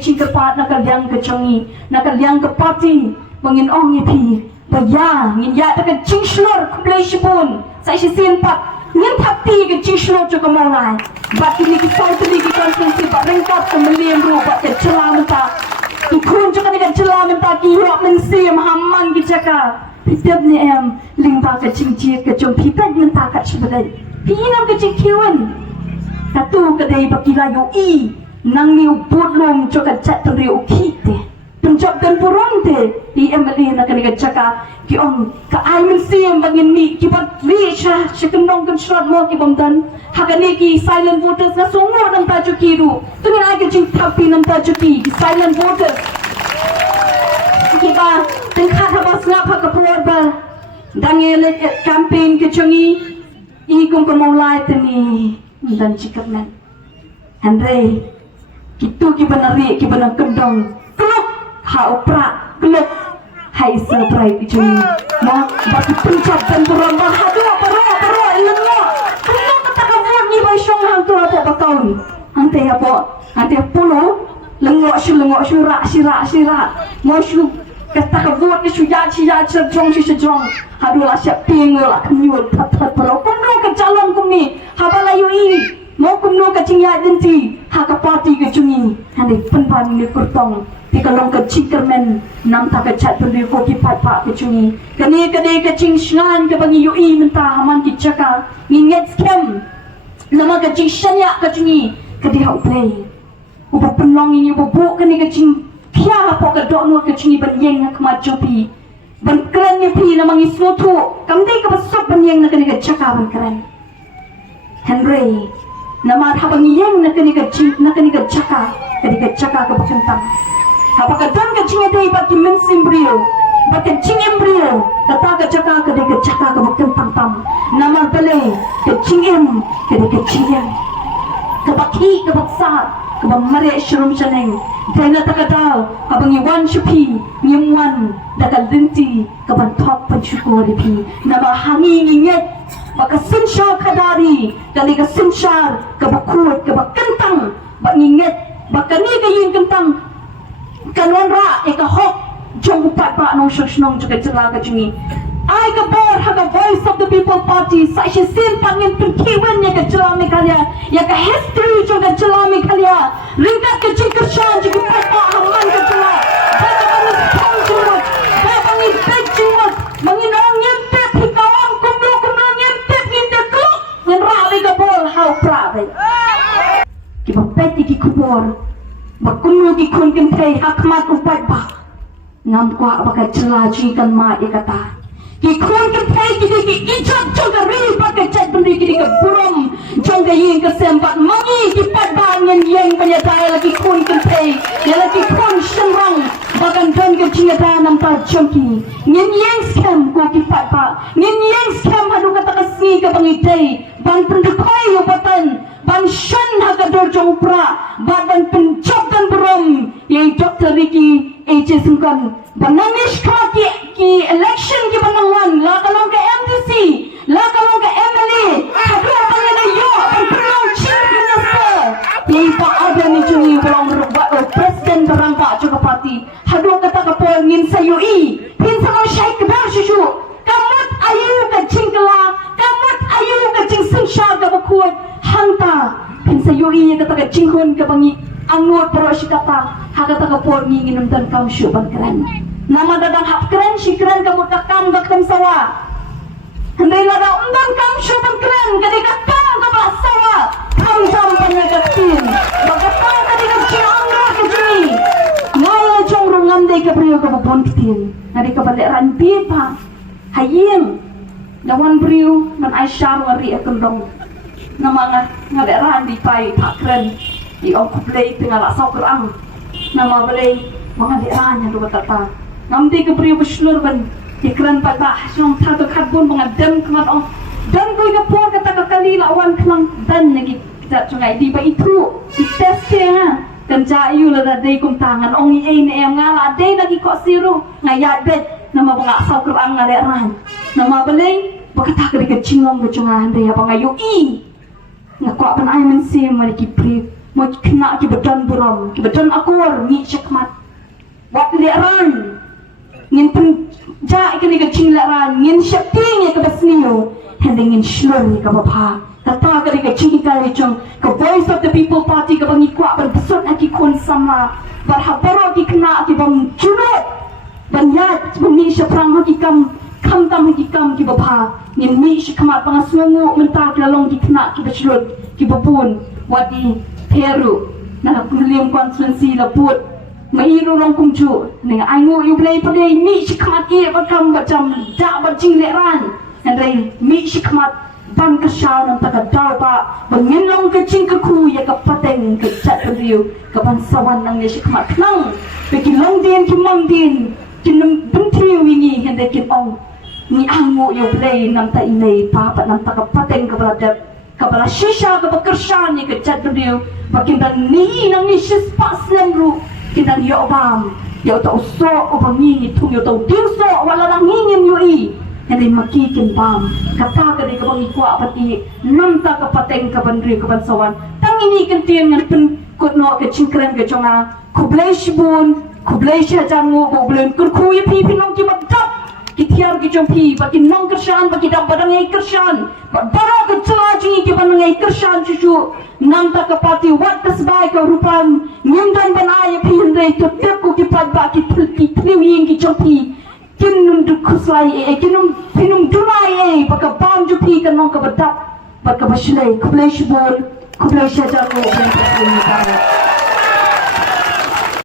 cingker pat nakaliang ke congi nakaliang ke parti bangin ong ipi baya ngin ya ta ke cingslor kublai sipun sai si sin pat ngin thapti ke cingslor cho kamalai bat ni ki sau tadi ki konferensi bat rengkat kembalian ru bat ke celah menta ikun cho kan celah menta ki hok mensi hamman ki caka Pitap ni em lingba ke cingci ke jom pipat menta kat sebelai pinam ke cingkiwan Katu kedai bagi layu i nang ni ubud lom coka cat teri uki te pencap dan purong te i emali nak ni caka ki on ka ai mensi em bagi ni ki bat li sha shikendong kan shrat mo ki bomdan hakani ki silent voters na songo nang taju kiru tumi ai ke jing thapi nang taju ki silent voters kita tengah habas ngap ka puar ba dangel campaign ke chungi i kum ko maulai te ni dan cikatnan Andre kitu ki benari ki benang kendong keluk ha opra keluk hai surprise ujung ma bagi pencap dan berambah hadu paro lengo keluk kata kamu ni bai syong hang tu apa bakaun ante polo lengo sira mo syu kata kavut ni suja jong hadu la siap pingol la kenyut that paro kumno ke calon kumni habalayu i mau kumno ke cingya jenti ha ka parti ke cungi hande penpan ni kurtong ti kalong ke chikermen nam ta ke chat peli ko ki pat pa ke cungi kani ke cing snan ke bangi yu i menta haman ki chaka nginget scam nama ke cing shanya ke cungi ke dia play uba penlong ini uba kani ke cing pia po ke donor ke cungi ban yeng nak majupi ban keren ni pi namang isnotu kamde ka basop ban yeng nak ni ka chaka ban keren Henry nama habang yeng nak ni ka chaka ka bakentang apaka dan ka cing dei bat ki mensim brio bat ka cing embrio kata ka chaka ka bakentang tam nama bele ka cing ka cing ka bakhi ka baksa ka mare shrum chaneng Tena takadal abang iwan shupi nyemwan dagal dinti kaban top pansyukur dipi nama hangi nginget baka sinshar kadari kali ka sinshar kabakut kabakentang bak nginget baka ni kayin kentang kanwan ra eka hok jong upat ba nong shoshnong juga jela ka jungi ai ka bor haga voice of the people party sa shi sin pangin pinkiwan ya ka jela me kalya ya ka history juga jela me kalya ringkat ke cingkershan juga papa aman ke jela baka kami tong jumot baka kami beg jumot menginong nyentep hikawang kumlo nyentep keluk ngenrawe ka bol hau prawe kiba peti ki kubor bakumlo ki kun kentei hakmat upat ba ngam kwa baka jela jinkan ma ikata ki kun kentei ki ijab juga ri baka chat bendi ki burum jongga yin ke sempat mangi ki padban ngen yeng penyadai lagi kun kentei ya lagi kun semrang bagan dan ke cinta nampak jongki ngen yeng scam ko ki padba ngen yeng scam hadu kata kasni ke pangidai ban pendukai obatan ban shan haga dorjong pra badan pencap dan berom yai Dr. Ricky AJ Sungkan bananish ki election ki banangwan la kalong ke MDC la kalong ke MLA hadu abang na yo perlu chief minister yai pa ada ni cuni belum presiden berangka juga parti hadu kata ke pol ngin sayui pin sama syekh bar shushu kamut ayu ke cingkla kamut ayu ke cing sensha ke bakut hanta pin sayui kata ke cinghun ke bangi angot pro kata kata ke pol ngin dan kam syuban keren nama dadang hap keren syikren kamu kakam dakam sawa hendai lada undan kam syuban keren ketika kam ke bak sawa kam jam penyagatin bagaimana ketika ciangga ke jini ngaya jong rungan dei ke brio ke babon kitin nadi ke balik ranti pa hayeng lawan brio man aisyar wari akendong nama ngade randi pai tak keren di ong kuplei tengah lak sau kerang nama belai mengade ranya tu batata ngamdi ke brio berslur ban ikran pada hasilong satu karbon mengadam kemat ong dan kau ke por kata kali lawan kelang dan lagi kita sungai di ba itu di tesnya kan jayu la dai kum tangan ong i ne em ngala dai lagi kok siru ngayat bet nama bangak sau kerang ngade ran nama belai bakata ke cingong ke cungan dai apa ngayu i ngakwa pan ai men sim mari ki pri mo kena ki bedan buram ki bedan akor mi syakmat wat liaran ngin pen ja ikani ka ching liaran ngin syakti ngi ka basniyo hende ngin shlur ni ka bapa kata ka ka ching ka chong ka voice of the people party ka bangi kwa ber besot aki kon sama bar haparo ki kena ki bang churut banyat bumi syapang ki kam tam ki kam ki bapa ngin mi syakmat pangasungu mentar ki lalong ki kena ki beslut ki bapun wadi Peru na kuliam konstituensi la put mai ru rong kum chu ning ai ngu yu play pada mi shikmat e bakam bacam da bajing le ran andai mi shikmat ban ka shaw nang ta ka daw pa bangin long ka ching ka khu ya ka pateng ka chat ka riu ka ban sawan nang ye shikmat nang pe ki long din ki mang din kin nam bun triu wingi hende kin ong ni ai ngu yu play nam ta inai pa pa nam ta ka pateng ka bradap kapala shisha ka bakershan ni ka chat video bakindan ni nang ni shis pas ru kindan yo bam yo to so obangi ni tu yo to dir so wala nang ngin yo i hende makikin bam kata ka di ka bangi kwa pati nam ta ka pateng ka bandri ka bansawan tang ini kan tiang ngan pen kot no ka chingkren ka chonga kublesh bun kublesh jangu bo blen kur khu ye pi pinong ki badap Kitiar ki jompi, bagi nong kersan, bagi dak badang ai kersan, bara ke celajing ki badang ai kersan cucu, nanta ke parti wat kesbai ke rupan, nyundan ban ai pi hindai tu teku ki pad baki tliwing ki jompi, kinum du kuslai kinum pinum dunai baka bam jompi ke nong ke badap, baka basilai kublai shibol, kublai shajago, kublai